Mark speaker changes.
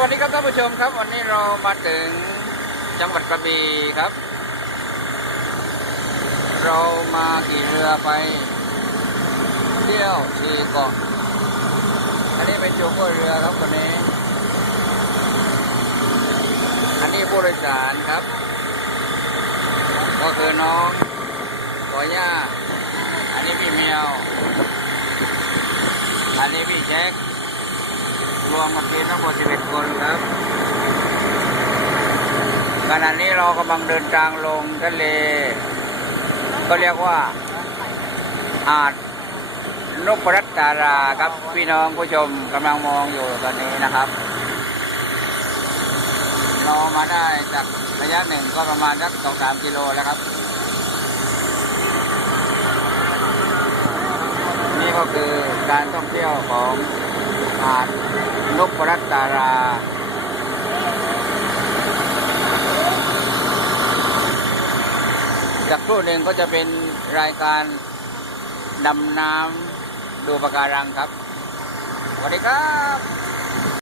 Speaker 1: วัสดีครับท่านผู้ชมครับ วันนี้เรามาถึงจังหวัดกระบี่ครับ เรามาขี่เรือไป เที่ยวที่เกาะอันนี้เป็นโชเฟอร์เรือครับคนนี้ อันนี้ผู้โดยสารครับ ก็คือน้องขอย่าอันนี้พี่เมียว อันนี้พี่แจ็ค วมกันเป็นทั้งหมด11 คนครับขณะนี้เรากำลังเดินทางลงทะเล ก็เรียกว่าอาจนกปรัตตาราครับพี่น้องผู้ชมกำลังมองอยู่ตอนนี้นะครับเรามาได้จากระยะหนึ่งก็ประมาณสักสองสามกิโลแล้วครับ นี่ก็คือการท่องเที่ยวของาดนกปรัตตารา จากครู่หนึ่งก็จะเป็นรายการดำน้ำดูปะการังครับสวัสดีครับ